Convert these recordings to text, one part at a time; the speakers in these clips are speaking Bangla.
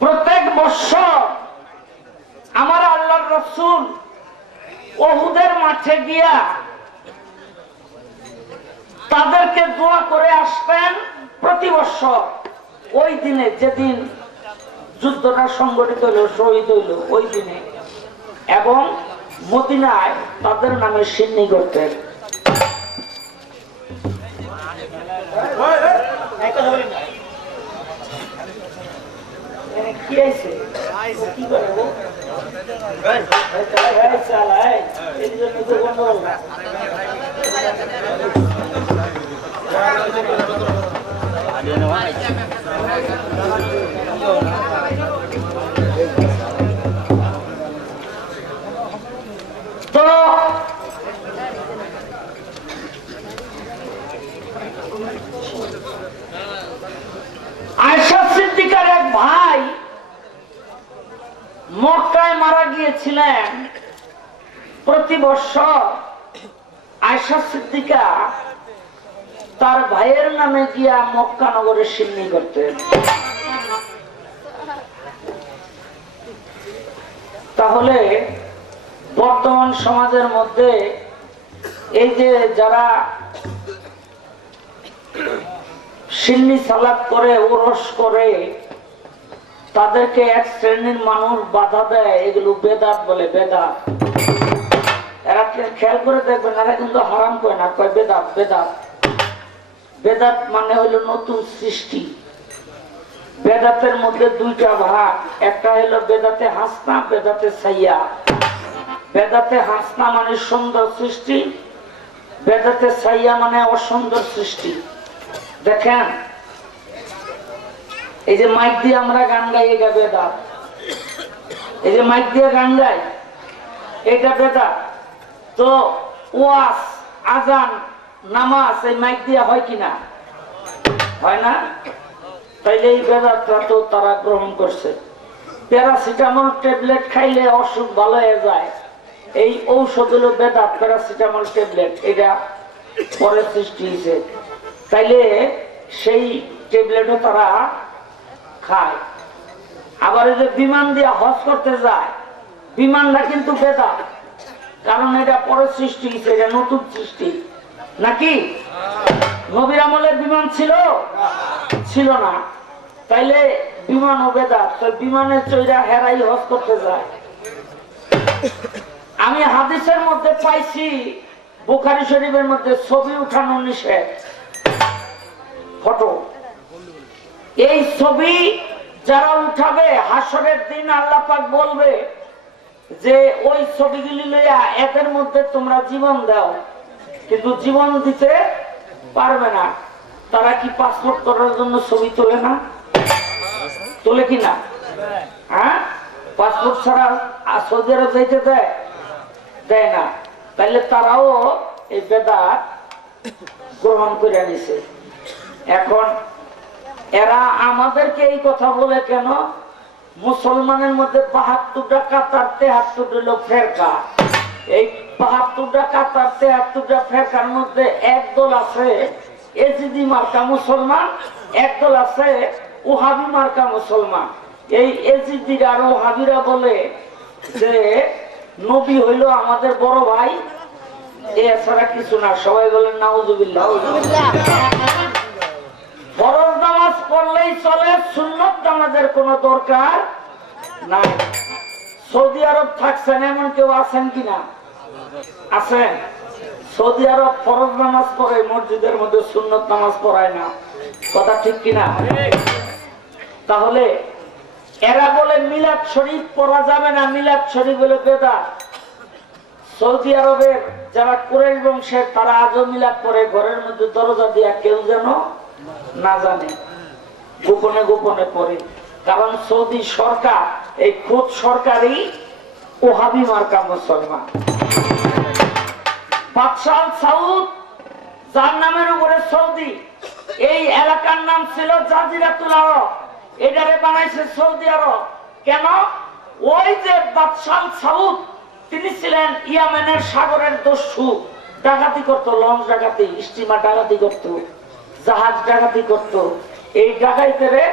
প্রত্যেক বৎসর আমার আল্লাহর রসুল ওহুদের মাঠে গিয়া তাদেরকে দোয়া করে আসতেন প্রতি বৎসর ওই দিনে যেদিন যুদ্ধটা সংগঠিত হলো শহীদ হইল ওই দিনে এবং মদিনায় তাদের নামে সিন্নি করতেন কি আইছে কি করে ও? এই শালা, এই, এই জন্য তো গন্ডগোল না। তো প্রতি আয়সা সিদ্দিকা তার ভাইয়ের নামে গিয়া মক্কা নগরে সিন্নি করতেন তাহলে বর্তমান সমাজের মধ্যে এই যে যারা সিন্নি সালাদ করে, ওরস করে, তাদেরকে এক শ্রেণির মানুষ বাধা দেয়, এগুলো বেদাত বলে বেদাত। এরা কে- খেয়াল করে দেখবেন? এরা কিন্তু হারাম করে না। কয়, বেদাত বেদাত। বেদাত মানে হলো নতুন সৃষ্টি। বেদাতের মধ্যে দুইটা ভাগ। একটা হলো বেদাতে হাসনা, বেদাতে সাইয়া বেদাতে হাসনা মানে সুন্দর সৃষ্টি। বেদাতে সাইয়া মানে অসুন্দর সৃষ্টি। দেখেন? এই যে মাইক দিয়ে আমরা গান গাই, এটা বেদাত। এই যে মাইক দিয়ে গান গাই, এটা বেদাত। তো ওয়াস আজান, নামাজ, এই মাইক দিয়ে হয় কিনা হয় না? তাইলে এই বেদাতটা তো তারা গ্রহণ করছে। প্যারাসিটামল ট্যাবলেট খাইলে অসুখ ভালো হয়ে যায়। এই ঔষধ হলো বেদাত প্যারাসিটামল ট্যাবলেট, এটা পরে সৃষ্টি হয়েছে তাইলে সেই ট্যাবলেটও তারা খায়। আবার এই যে বিমান দিয়ে হজ করতে যায়, বিমানটা কিন্তু বেদাত। কারণ এটা পরে সৃষ্টি হয়েছে এটা নতুন সৃষ্টি। নাকি? নবীর আমলের বিমান ছিল? ছিল না। তাইলে বিমান বেদাত তো বিমানের চৈরা হেরাই হজ করতে যায়। আমি হাদিসের মধ্যে পাইছি, বুখারি শরীফের মধ্যে ছবি উঠানো নিষেধ। ফটো। এই ছবি যারা উঠাবে হাসরের দিন আল্লাহ পাক বলবে যে ওই ছবিগুলি লইয়া এদের মধ্যে তোমরা জীবন দাও, কিন্তু জীবন দিতে পারবে না। তারা কি পাসপোর্ট করার জন্য ছবি তোলে না? তোলে কি না? হ্যাঁ? পাসপোর্ট ছাড়া সৌদি আরব যাইতে দেয়? দেয় না। তাইলে তারাও এই বেদাত গ্রহণ করে নিছে। এখন এরা আমাদেরকে এই কথা বলে কেন? মুসলমানের মধ্যে বাহাত্তরটা কাতার তেহাত্তর হলো ফেরকা। এই বাহাত্তরটা কাতার তেহাত্তরটা ফেরকার মধ্যে একদল আছে এজিদি মার্কা মুসলমান একদল আছে ওহাবি মার্কা মুসলমান। এই এজিদিরা আর ওহাবিরা বলে যে, নবী হইল আমাদের বড় ভাই। এছাড়া কিছু না, সবাই বলেন নাউজুবিল্লাহ। পড়লেই চলে, সুন্নত নামাজের কোনো দরকার নাই। সৌদি আরব থাকছেন, এমন কেউ আছেন কিনা? আছেন। সৌদি আরব ফরজ নামাজ পড়ে, মসজিদের মধ্যে সুন্নত নামাজ পড়ায় না। কথা ঠিক কিনা? তাহলে এরা বলে মিলাদ শরীফ পড়া যাবে না, মিলাদ শরীফ বলে বেদা সৌদি আরবের যারা কুরেশ বংশের, তারা আজও মিলাদ পরে ঘরের মধ্যে দরজা দিয়া কেউ যেন না জানে। গোপনে গোপনে পড়ে। কারণ সৌদি সরকার, এই খোদ সরকারই ওহাবি মার্কা মুসলমান। বাদশাহ সাউদ, যার নামের উপরে সৌদি, এই এলাকার নাম ছিল জাজিরাতুল আরব। এটারে বানাইছে সৌদি আরব। কেন? ওই যে বাদশাহ সাউদ, তিনি ছিলেন ইয়ামেনের সাগরের দস্যু। ডাকাতি করতো, লঞ্চ ডাকাতি, স্টিমার ডাকাতি করতো, জাহাজ ডাকাতি করত। এই ডাকাইতেরে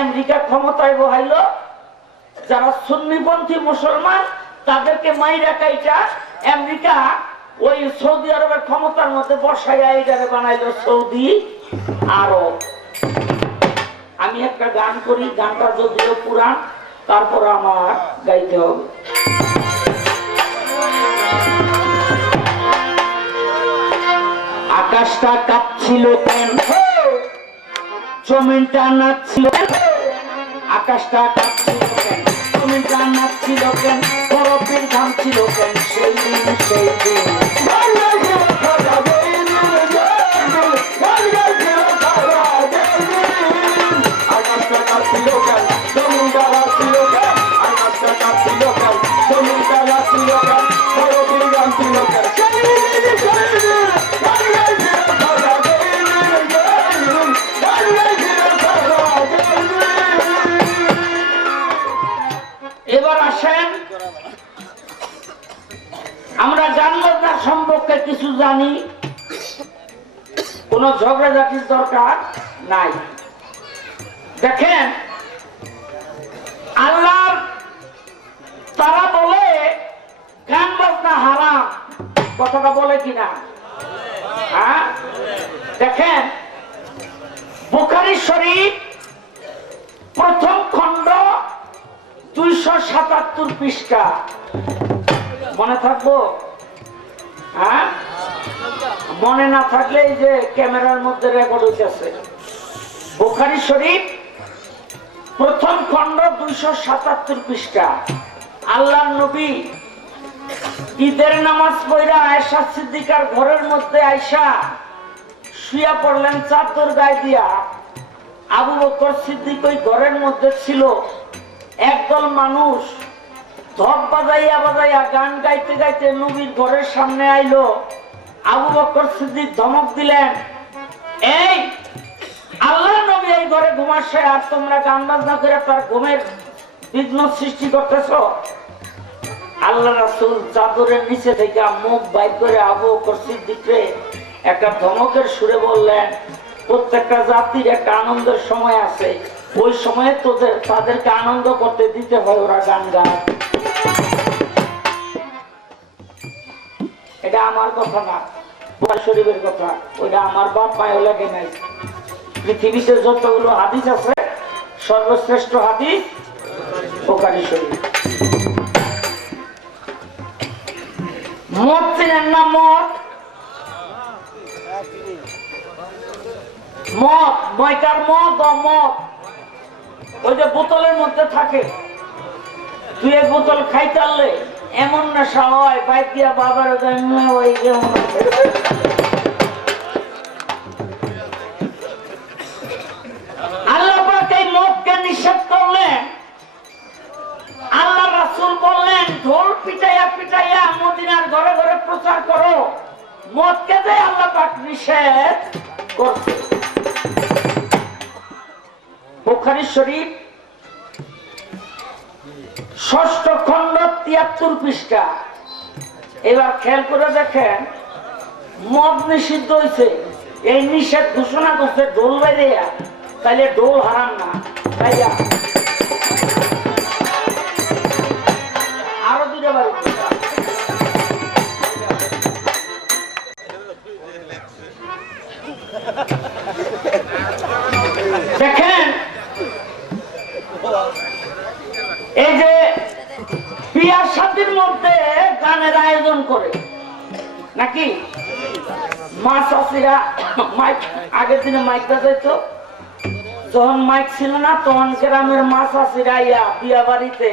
আমেরিকা ক্ষমতায় বহাইলো। যারা সুন্নিপন্থী মুসলমান, তাদেরকে মাইরা কাইটা আমেরিকা ওই সৌদি আরবের ক্ষমতার মধ্যে বসাইয়া এটারে বানাইলো সৌদি আরব। আমি একটা গান করি, গানটা যদিও পুরাণ, তারপর আমার গাইতে হবে। আকাশটা কাঁপছিল কেন জমিনটা নাচছিল? আকাশটা কাটছিল কেন? জমিনটা নাচছিল কেন? বরফের ঘাম ছিল কেন? সেই আমরা জানলাম সম্পর্কে কিছু জানি। কোন ঝগড়াঝাটির দরকার নাই। দেখেন, আল্লাহ তারা বলে গান বাজনা হারাম। কথাটা বলে কিনা? হ্যাঁ? দেখেন, বুখারি শরীফ প্রথম দুইশো সাতাত্তর পৃষ্ঠা। মনে থাকব? হ্যাঁ? মনে না থাকলে এই যে ক্যামেরার মধ্যে রেকর্ড হইতেছে। বোখারি শরীফ, প্রথম খণ্ড দুইশো সাতাত্তর পৃষ্ঠা। আল্লাহ নবী ঈদের নামাজ পড়া আয়সা সিদ্দিকার ঘরের মধ্যে আয়সা শুয়া পড়লেন চাদর গায়ে দিয়া। আবু বকর সিদ্দিক ওই ঘরের মধ্যে ছিল। একদল মানুষ ধপ বাজাইয়া বাজাইয়া গান গাইতে গাইতে নবীর ঘরের সামনে আইলো। আবু বকর সিদ্দিক ধমক দিলেন, এই আল্লাহ নবী এই ঘরে ঘুমাচ্ছে আর তোমরা গান বাজনা করে তার ঘুমের বিঘ্ন সৃষ্টি করতেছ? আল্লাহ রাসুল চাদরের নিচে থেকে মুখ বাইর করে আবু বকর সিদ্দিকরে একটা ধমকের সুরে বললেন প্রত্যেকটা জাতির একটা আনন্দের সময় আছে। ওই সময়ে তোদের, তাদেরকে আনন্দ করতে দিতে হয় ওরা গান গায়। এটা আমার কথা না শরীফের কথা। ওইটা আমার বাপ লাগে নাই। পৃথিবীতে যতগুলো হাদিস আছে, সর্বশ্রেষ্ঠ হাদিস বোকারি শরীফ। চিনেন না মদ? মদ মদ মদ, ওই যে বোতলের মধ্যে থাকে। তুই এক বোতল খাইতে পারলে এমন নেশা হয় বাইক দিয়া বাবার আল্লাহ করলেন। ঢোল ঘরে ঘরে প্রচার করো। মদকে যে আল্লাহ নিষেধ করছে। শরীফ, ষষ্ঠ খণ্ড তিয়াত্তর পৃষ্ঠা। এবার খেয়াল করে দেখেন, মদ নিষিদ্ধ হয়েছে। এই নিষেধ ঘোষণা করছে ডোল বাইরে তাইলে ডোল হারাম না তাইয়া আরও দুটো বাড়ি। দেখেন এই যে বিয়ার সাথীর মধ্যে গানের আয়োজন করে। নাকি? মা চাষিরা মাইক, আগের দিনে মাইকটা যেত যখন মাইক ছিল না, তখন গ্রামের মা চাষিরা ইয়া বিয়া বাড়িতে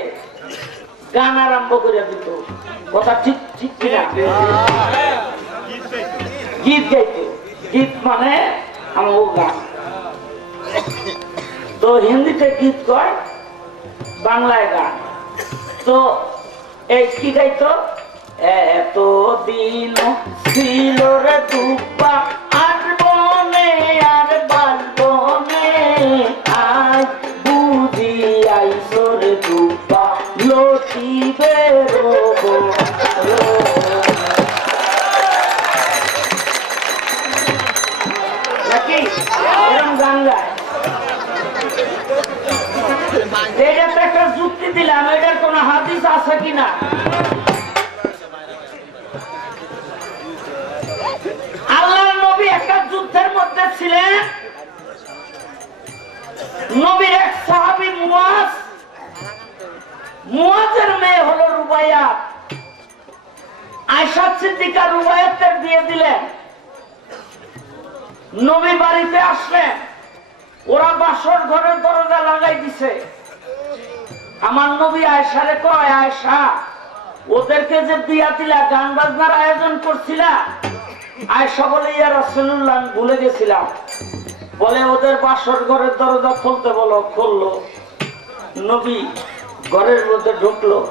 গান আরম্ভ করে দিত। কথা ঠিক ঠিক কিনা? গীত গাইত। গীত মানে আমার গান। তো হিন্দিতে গীত কয়, বাংলায় গান। তো এই কি গাইতো? এত দিন ছিল রে দুপা, আর বনে আর বালবনে আজ বুঝি আইসো দুপা লটি বেরোবো যুক্তি দিলাম, এটার কোন হাদিস আছে কিনা আল্লাহর নবী একটা মধ্যে ছিলেন নবীর এক সাহাবি মুয়াজ মুয়াজের মেয়ে হলো রুবাইয়া। আয়সা সিদ্দিকা রুবায়াতের বিয়ে দিলেন। নবী বাড়িতে আসলেন। ওরা বাসর ঘরের দরজা লাগাই দিছে। আমার নবী আয়সারে কয় আয়সা ওদেরকে যে বিয়া দিলা, গান বাজনার আয়োজন করছিলা আয়সা বলে ইয়া রাসূলুল্লাহ আমি ভুলে গেছিলাম। বলে ওদের বাসর ঘরের দরজা খুলতে বলো, খুললো। নবী ঘরের মধ্যে ঢুকলো।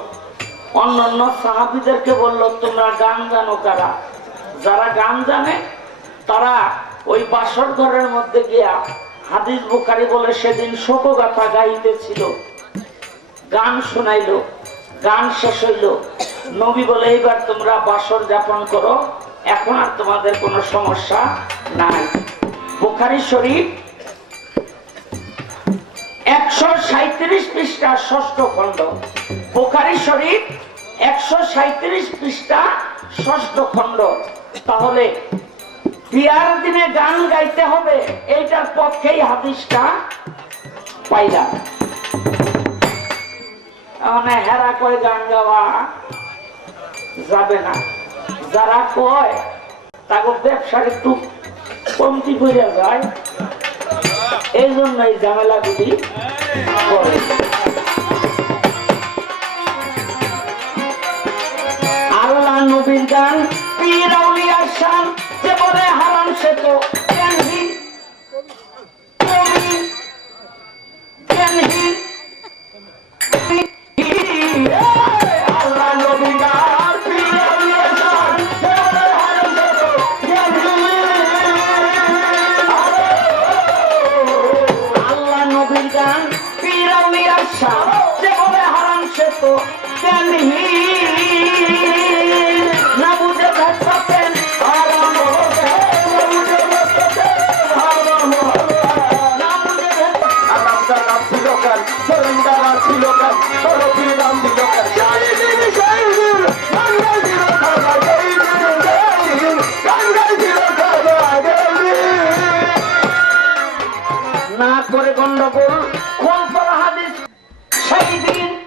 অন্যান্য সাহাবিদেরকে বলল, তোমরা গান জানো কারা? যারা গান জানে, তারা ওই বাসর ঘরের মধ্যে গিয়া হাদিস বুখারি বলে সেদিন শোকগাথা গাইতেছিল। গান শোনাইলো, গান শেষ হইল। নবী বলে, এইবার তোমরা বাসর যাপন করো এখন আর তোমাদের কোনো সমস্যা নাই। বুখারি শরীফ একশো সাঁত্রিশ পৃষ্ঠা ষষ্ঠ খণ্ড। বুখারি শরীফ একশো সাঁত্রিশ পৃষ্ঠা ষষ্ঠ খণ্ড। তাহলে বিয়ার দিনে গান গাইতে হবে, এইটার পক্ষেই হাদিসটা পাইলাম। হেরা কয় গান গাওয়া যাবে না। যারা কয় তাকে ব্যবসার একটু কমতি করে যায়। এই জন্য এই ঝামেলাগুলি গান পীর আউলিয়ার শান যে বলে হারাম সে তো জ্ঞানহীন। না করে গন্ডগোল কোন হাদিস সেই দিন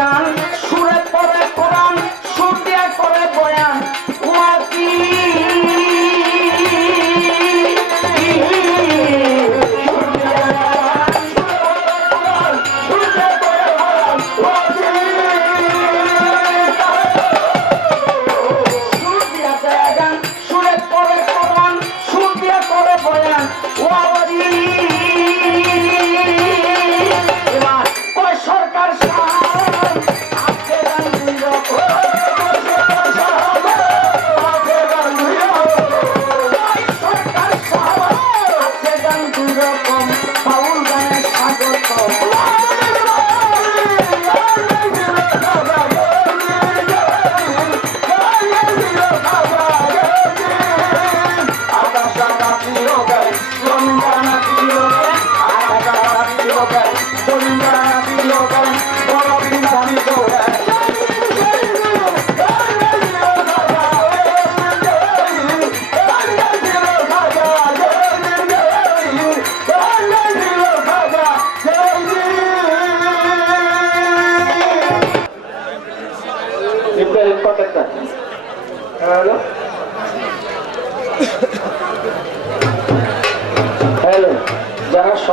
দেয়া Don't worry, don't.